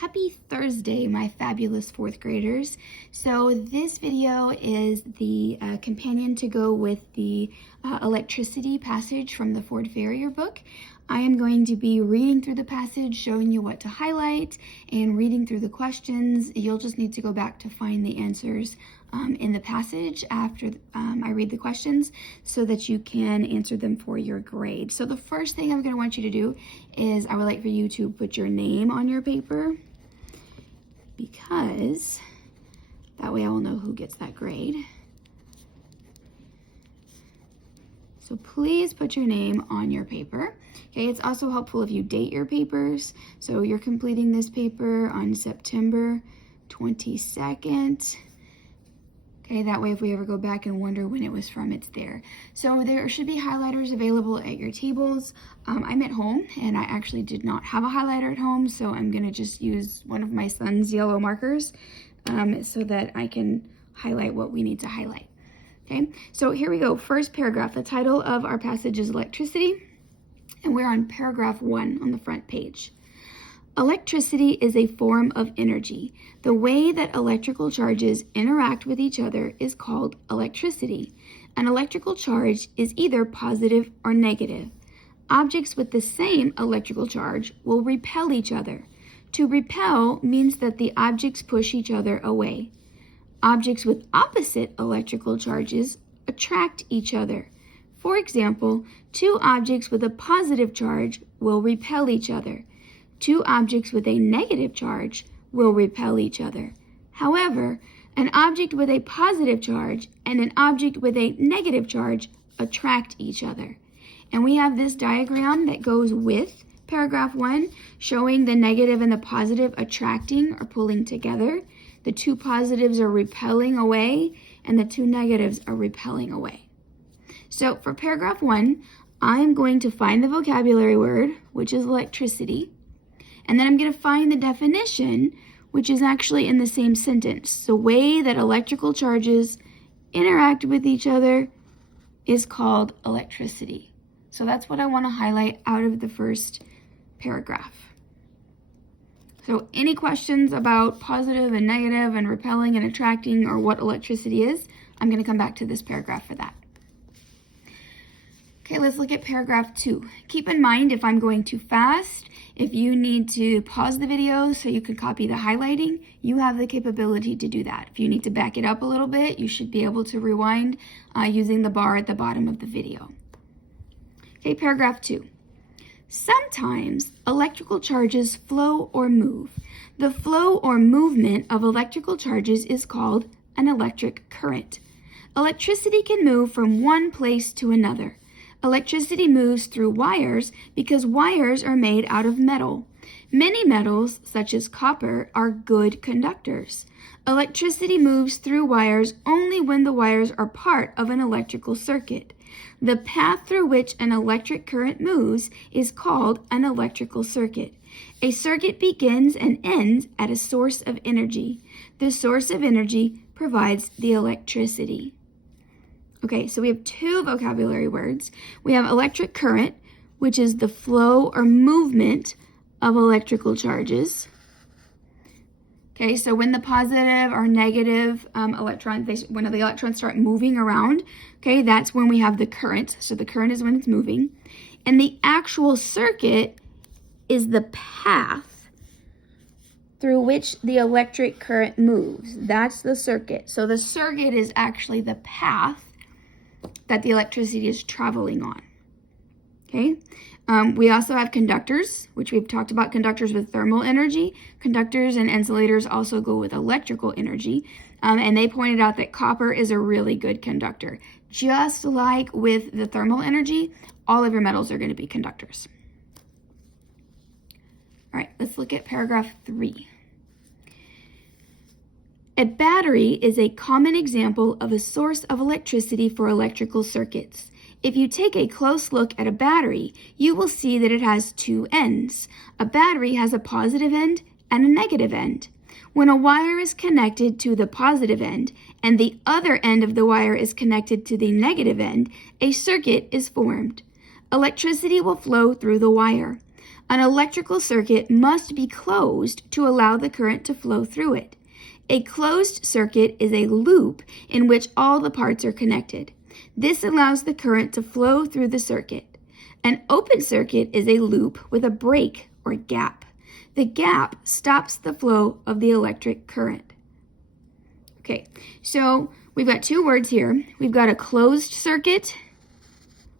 Happy Thursday, my fabulous fourth graders. So this video is the companion to go with the electricity passage from the Ford Farrier book. I am going to be reading through the passage, showing you what to highlight, and reading through the questions. You'll just need to go back to find the answers in the passage after I read the questions so that you can answer them for your grade. So the first thing I'm going to want you to do is I would like for you to put your name on your paper, because that way I will know who gets that grade. So please put your name on your paper. Okay, it's also helpful if you date your papers. So you're completing this paper on September 22nd. Okay, that way if we ever go back and wonder when it was from, it's there. So there should be highlighters available at your tables. I'm at home and I actually did not have a highlighter at home, so I'm gonna just use one of my son's yellow markers so that I can highlight what we need to highlight. Okay, so here we go. First paragraph. The title of our passage is Electricity, and we're on paragraph 1 on the front page. Electricity is a form of energy. The way that electrical charges interact with each other is called electricity. An electrical charge is either positive or negative. Objects with the same electrical charge will repel each other. To repel means that the objects push each other away. Objects with opposite electrical charges attract each other. For example, two objects with a positive charge will repel each other. Two objects with a negative charge will repel each other. However, an object with a positive charge and an object with a negative charge attract each other. And we have this diagram that goes with paragraph 1, showing the negative and the positive attracting or pulling together. The two positives are repelling away, and the two negatives are repelling away. So for paragraph 1, I'm going to find the vocabulary word, which is electricity, and then I'm going to find the definition, which is actually in the same sentence. The way that electrical charges interact with each other is called electricity. So that's what I want to highlight out of the first paragraph. So any questions about positive and negative and repelling and attracting, or what electricity is, I'm going to come back to this paragraph for that. Okay, let's look at paragraph 2. Keep in mind, if I'm going too fast, if you need to pause the video so you can copy the highlighting, you have the capability to do that. If you need to back it up a little bit, you should be able to rewind using the bar at the bottom of the video. Okay, paragraph 2. Sometimes electrical charges flow or move. The flow or movement of electrical charges is called an electric current. Electricity can move from one place to another. Electricity moves through wires because wires are made out of metal. Many metals, such as copper, are good conductors. Electricity moves through wires only when the wires are part of an electrical circuit. The path through which an electric current moves is called an electrical circuit. A circuit begins and ends at a source of energy. The source of energy provides the electricity. Okay, so we have two vocabulary words. We have electric current, which is the flow or movement of electrical charges. Okay, so when the positive or negative electrons, when the electrons start moving around, okay, that's when we have the current. So the current is when it's moving. And the actual circuit is the path through which the electric current moves. That's the circuit. So the circuit is actually the path that the electricity is traveling on. Okay. We also have conductors, which we've talked about, conductors with thermal energy. Conductors and insulators also go with electrical energy. And they pointed out that copper is a really good conductor. Just like with the thermal energy, all of your metals are going to be conductors. All right, let's look at paragraph 3. A battery is a common example of a source of electricity for electrical circuits. If you take a close look at a battery, you will see that it has two ends. A battery has a positive end and a negative end. When a wire is connected to the positive end and the other end of the wire is connected to the negative end, a circuit is formed. Electricity will flow through the wire. An electrical circuit must be closed to allow the current to flow through it. A closed circuit is a loop in which all the parts are connected. This allows the current to flow through the circuit. An open circuit is a loop with a break or gap. The gap stops the flow of the electric current. Okay, so we've got two words here. We've got a closed circuit,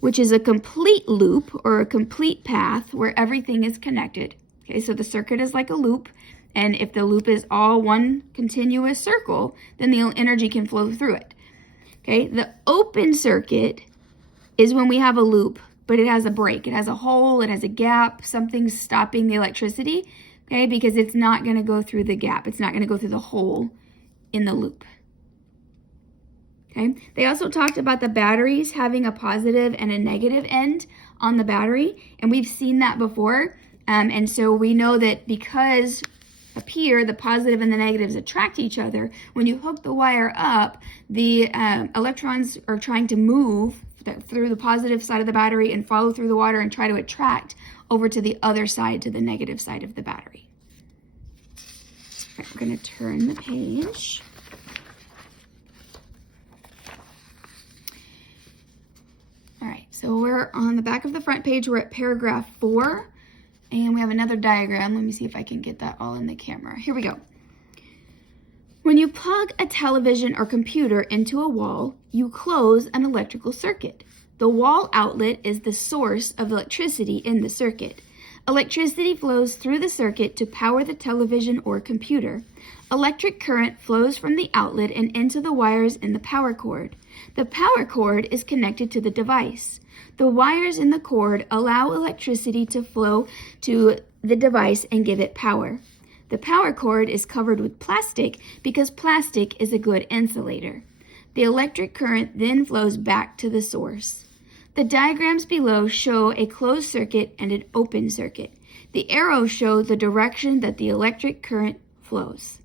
which is a complete loop or a complete path where everything is connected. Okay, so the circuit is like a loop, and if the loop is all one continuous circle, then the energy can flow through it. Okay, the open circuit is when we have a loop, but it has a break. It has a hole, it has a gap, something's stopping the electricity, okay, because it's not going to go through the gap. It's not going to go through the hole in the loop. Okay. They also talked about the batteries having a positive and a negative end on the battery, and we've seen that before. And so we know that because up here, the positive and the negatives attract each other, when you hook the wire up, the electrons are trying to move through the positive side of the battery and follow through the water and try to attract over to the other side, to the negative side of the battery. Okay, we're going to turn the page. All right, so we're on the back of the front page. We're at paragraph 4, and we have another diagram. Let me see if I can get that all in the camera. Here we go. When you plug a television or computer into a wall, you close an electrical circuit. The wall outlet is the source of electricity in the circuit. Electricity flows through the circuit to power the television or computer. Electric current flows from the outlet and into the wires in the power cord. The power cord is connected to the device. The wires in the cord allow electricity to flow to the device and give it power. The power cord is covered with plastic because plastic is a good insulator. The electric current then flows back to the source. The diagrams below show a closed circuit and an open circuit. The arrows show the direction that the electric current flows.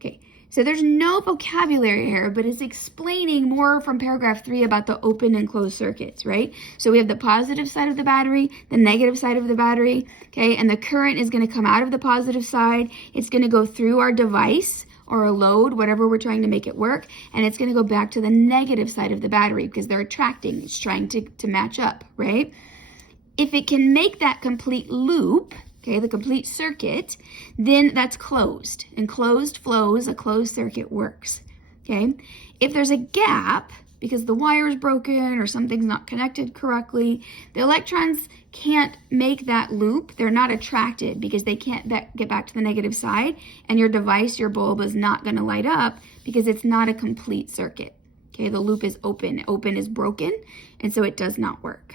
Okay, so there's no vocabulary here, but it's explaining more from paragraph 3 about the open and closed circuits, right? So we have the positive side of the battery, the negative side of the battery, okay, and the current is going to come out of the positive side. It's going to go through our device or a load, whatever we're trying to make it work, and it's going to go back to the negative side of the battery because they're attracting. It's trying to match up, right? If it can make that complete loop, okay, the complete circuit, then that's closed. And closed flows, a closed circuit works, okay? If there's a gap, because the wire is broken or something's not connected correctly, the electrons can't make that loop. They're not attracted because they can't get back to the negative side, and your device, your bulb, is not going to light up because it's not a complete circuit, okay? The loop is open. Open is broken, and so it does not work.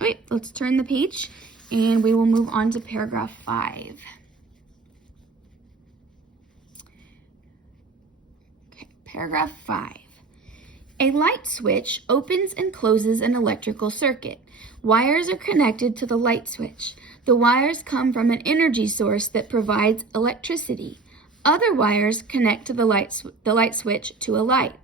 All right, let's turn the page, and we will move on to paragraph 5. Okay, paragraph 5. A light switch opens and closes an electrical circuit. Wires are connected to the light switch. The wires come from an energy source that provides electricity. Other wires connect to the light switch to a light.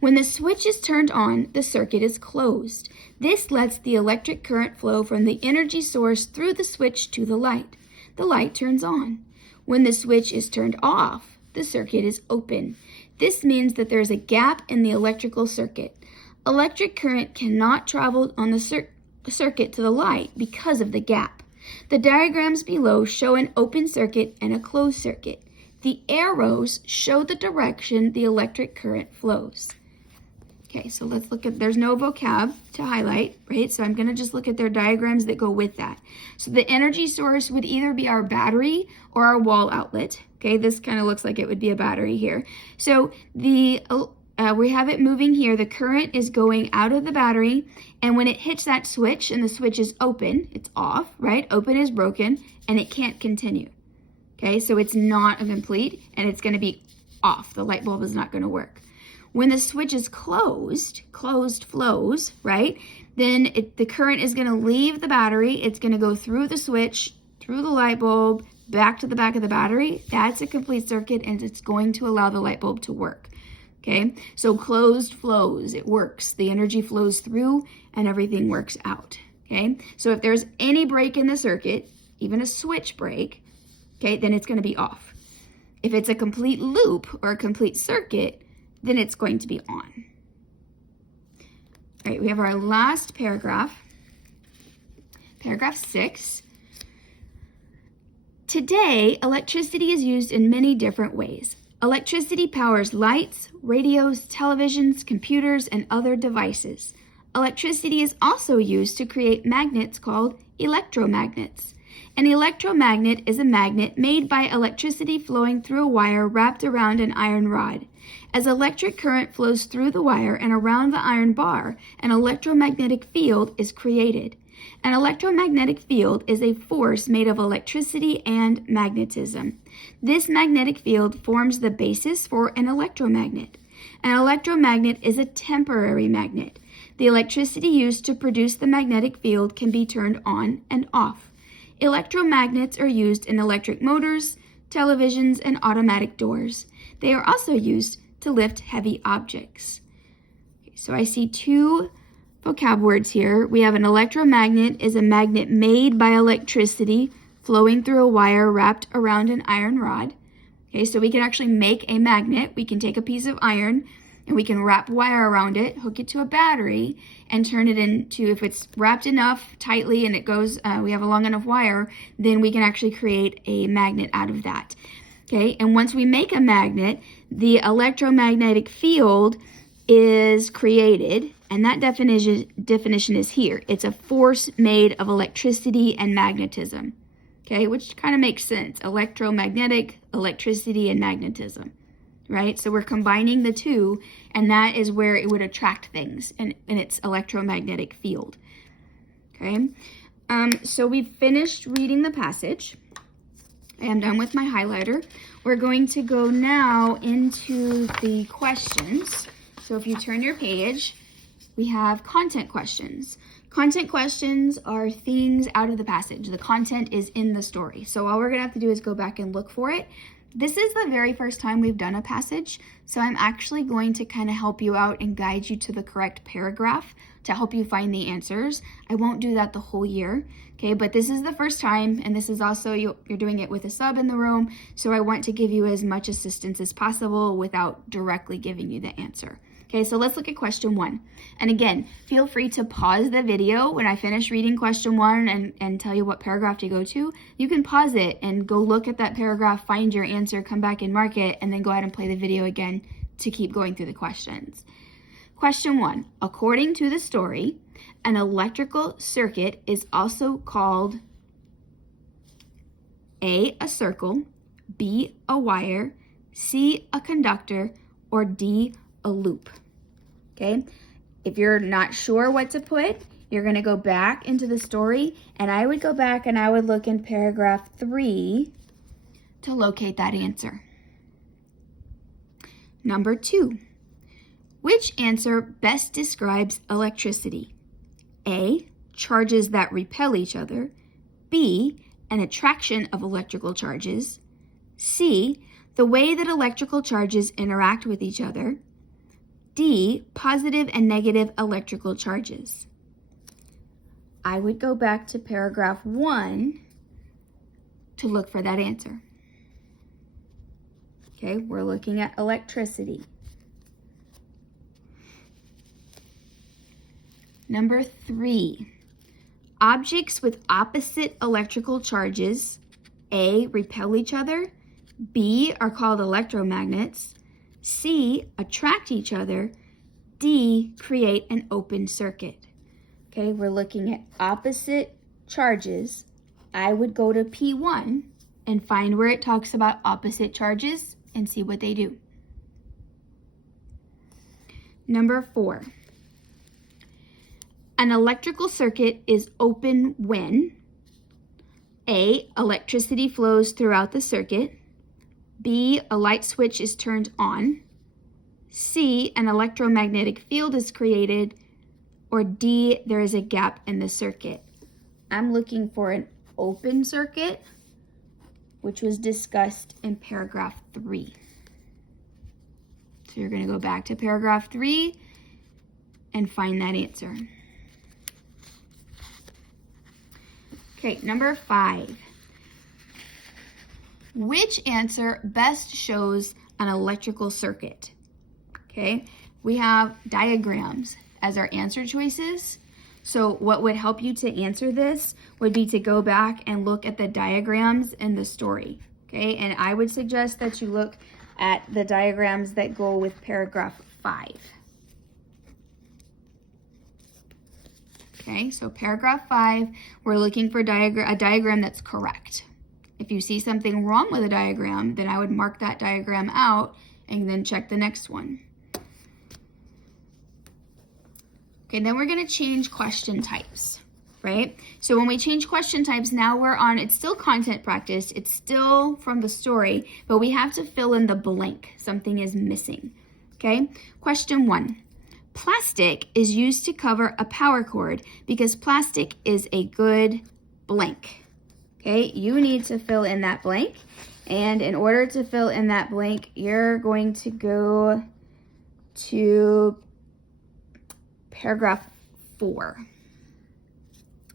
When the switch is turned on, the circuit is closed. This lets the electric current flow from the energy source through the switch to the light. The light turns on. When the switch is turned off, the circuit is open. This means that there is a gap in the electrical circuit. Electric current cannot travel on the circuit to the light because of the gap. The diagrams below show an open circuit and a closed circuit. The arrows show the direction the electric current flows. Okay, so let's look at, there's no vocab to highlight, right? So I'm going to just look at their diagrams that go with that. So the energy source would either be our battery or our wall outlet. Okay, this kind of looks like it would be a battery here. So we have it moving here. The current is going out of the battery, and when it hits that switch and the switch is open, it's off, right? Open is broken, and it can't continue. Okay, so it's not a complete, and it's going to be off. The light bulb is not going to work. When the switch is closed flows, right? Then the current is going to leave the battery. It's going to go through the switch, through the light bulb, back to the back of the battery. That's a complete circuit, and it's going to allow the light bulb to work. Okay, so closed flows, it works. The energy flows through, and everything works out. okay? So if there's any break in the circuit, even a switch break, okay, then it's going to be off. If it's a complete loop or a complete circuit, then it's going to be on. All right, we have our last paragraph, paragraph 6. Today, electricity is used in many different ways. Electricity powers lights, radios, televisions, computers, and other devices. Electricity is also used to create magnets called electromagnets. An electromagnet is a magnet made by electricity flowing through a wire wrapped around an iron rod. As electric current flows through the wire and around the iron bar, an electromagnetic field is created. An electromagnetic field is a force made of electricity and magnetism. This magnetic field forms the basis for an electromagnet. An electromagnet is a temporary magnet. The electricity used to produce the magnetic field can be turned on and off. Electromagnets are used in electric motors, televisions, and automatic doors. They are also used to lift heavy objects. So I see two vocab words here. We have an electromagnet is a magnet made by electricity flowing through a wire wrapped around an iron rod. Okay, so we can actually make a magnet. We can take a piece of iron and we can wrap wire around it, hook it to a battery, and turn it into, if it's wrapped enough tightly and it goes, we have a long enough wire, then we can actually create a magnet out of that. Okay, and once we make a magnet, the electromagnetic field is created, and that definition is here. It's a force made of electricity and magnetism. Okay, which kind of makes sense. Electromagnetic, electricity, and magnetism, right? So we're combining the two, and that is where it would attract things in its electromagnetic field. Okay, so we've finished reading the passage. I am done with my highlighter. We're going to go now into the questions. So if you turn your page, we have content questions. Content questions are things out of the passage. The content is in the story. So all we're gonna have to do is go back and look for it. This is the very first time we've done a passage, so I'm actually going to kind of help you out and guide you to the correct paragraph to help you find the answers. I won't do that the whole year, okay? But this is the first time, and this is also, you're doing it with a sub in the room, so I want to give you as much assistance as possible without directly giving you the answer. Okay, so let's look at question 1. And again, feel free to pause the video when I finish reading question 1 and tell you what paragraph to go to. You can pause it and go look at that paragraph, find your answer, come back and mark it, and then go ahead and play the video again to keep going through the questions. Question 1, according to the story, an electrical circuit is also called A, a circle, B, a wire, C, a conductor, or D, a loop. Okay, if you're not sure what to put, you're going to go back into the story, and I would go back and I would look in paragraph 3 to locate that answer. Number 2, which answer best describes electricity? A, charges that repel each other. B, an attraction of electrical charges. C, the way that electrical charges interact with each other. D, positive and negative electrical charges. I would go back to paragraph 1 to look for that answer. Okay, we're looking at electricity. Number 3, objects with opposite electrical charges, A, repel each other, B, are called electromagnets, C, attract each other, D, create an open circuit. Okay, we're looking at opposite charges. I would go to P1 and find where it talks about opposite charges and see what they do. Number 4, an electrical circuit is open when A, electricity flows throughout the circuit, B, a light switch is turned on, C, an electromagnetic field is created, or D, there is a gap in the circuit. I'm looking for an open circuit, which was discussed in paragraph 3. So you're going to go back to paragraph 3 and find that answer. Okay, number 5. Which answer best shows an electrical circuit? Okay, we have diagrams as our answer choices. So what would help you to answer this would be to go back and look at the diagrams in the story. Okay, and I would suggest that you look at the diagrams that go with paragraph 5. Okay, so paragraph 5, we're looking for a diagram that's correct. If you see something wrong with a diagram, then I would mark that diagram out and then check the next one. Okay, then we're going to change question types, right? So when we change question types, now we're on, it's still content practice, it's still from the story, but we have to fill in the blank. Something is missing. Okay, question 1. Plastic is used to cover a power cord because plastic is a good blank. Okay, you need to fill in that blank. And in order to fill in that blank, you're going to go to paragraph 4. I'm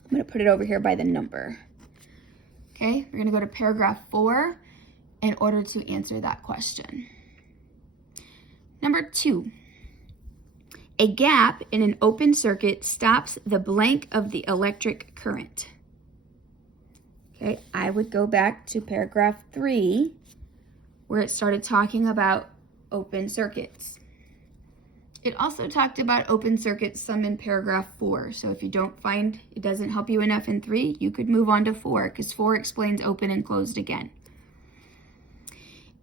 going to put it over here by the number. Okay, we're going to go to paragraph 4 in order to answer that question. Number 2. A gap in an open circuit stops the blank of the electric current. Okay, I would go back to paragraph 3 where it started talking about open circuits. It also talked about open circuits some in paragraph 4. So if you don't find it doesn't help you enough in 3, you could move on to 4 because 4 explains open and closed again.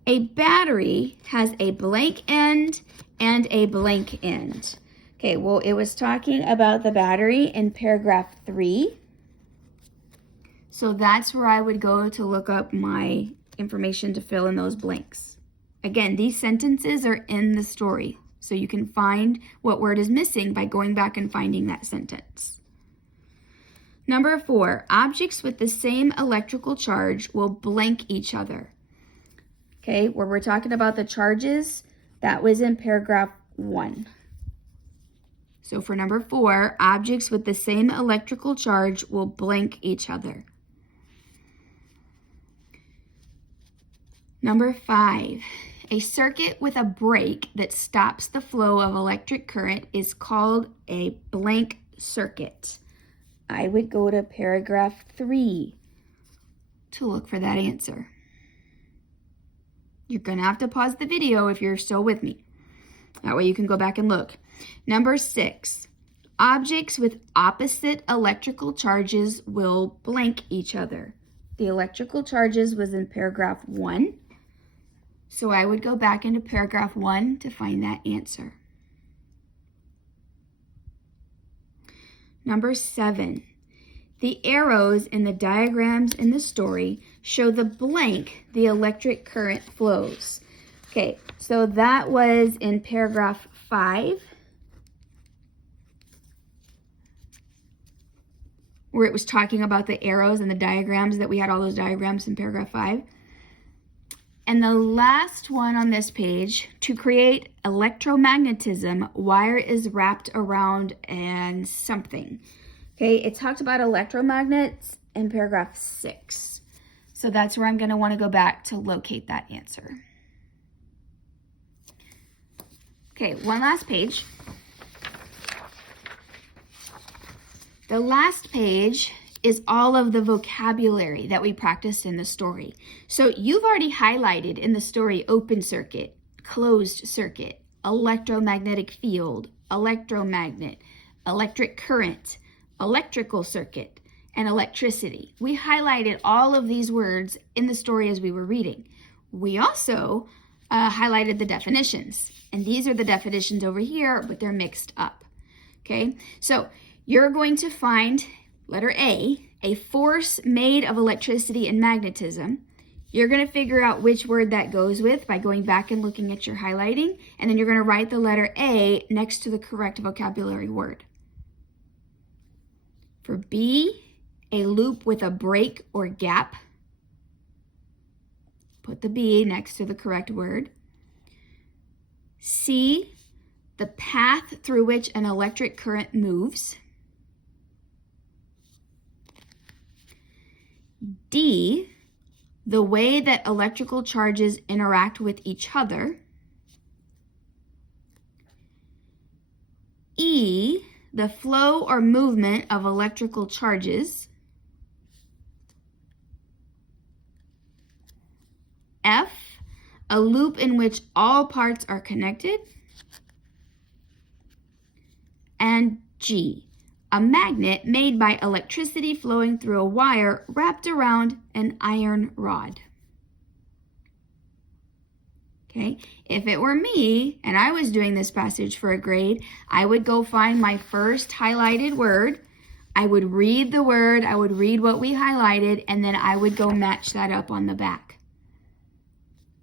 A battery has a blank end and a blank end. Okay, well, it was talking about the battery in paragraph 3. So that's where I would go to look up my information to fill in those blanks. Again, these sentences are in the story, so you can find what word is missing by going back and finding that sentence. Number 4, objects with the same electrical charge will blank each other. Okay, where we're talking about the charges, that was in paragraph 1. So for number 4, objects with the same electrical charge will blank each other. Number 5, a circuit with a break that stops the flow of electric current is called a blank circuit. I would go to paragraph 3 to look for that answer. You're going to have to pause the video if you're still with me. That way you can go back and look. Number 6, objects with opposite electrical charges will blank each other. The electrical charges was in paragraph 1. So I would go back into paragraph 1 to find that answer. Number 7, the arrows in the diagrams in the story show the blank the electric current flows. Okay, so that was in paragraph 5, where it was talking about the arrows and the diagrams, that we had all those diagrams in paragraph 5. And the last one on this page, to create electromagnetism, wire is wrapped around and something. Okay, it talked about electromagnets in paragraph 6. So that's where I'm going to want to go back to locate that answer. Okay, one last page. The last page is all of the vocabulary that we practiced in the story. So you've already highlighted in the story open circuit, closed circuit, electromagnetic field, electromagnet, electric current, electrical circuit, and electricity. We highlighted all of these words in the story as we were reading. We also highlighted the definitions, and these are the definitions over here, but they're mixed up. Okay, so you're going to find letter A force made of electricity and magnetism. You're going to figure out which word that goes with by going back and looking at your highlighting, and then you're going to write the letter A next to the correct vocabulary word. For B, a loop with a break or gap. Put the B next to the correct word. C, the path through which an electric current moves. D, the way that electrical charges interact with each other. E, the flow or movement of electrical charges. F, a loop in which all parts are connected. And G, a magnet made by electricity flowing through a wire wrapped around an iron rod. Okay, if it were me and I was doing this passage for a grade, I would go find my first highlighted word. I would read the word, I would read what we highlighted, and then I would go match that up on the back.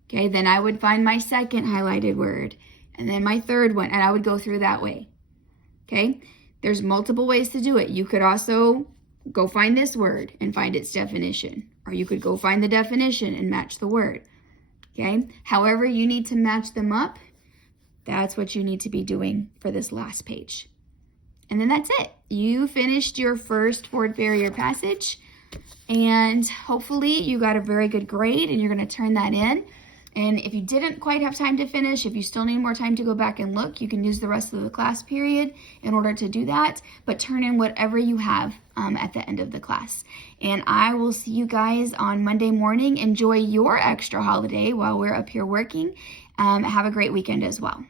Okay, then I would find my second highlighted word, and then my third one, and I would go through that way. Okay, there's multiple ways to do it. You could also go find this word and find its definition, or you could go find the definition and match the word. Okay, however you need to match them up, that's what you need to be doing for this last page. And then that's it. You finished your first Ford Farrier passage, and hopefully you got a very good grade and you're going to turn that in. And if you didn't quite have time to finish, if you still need more time to go back and look, you can use the rest of the class period in order to do that. But turn in whatever you have at the end of the class. And I will see you guys on Monday morning. Enjoy your extra holiday while we're up here working. Have a great weekend as well.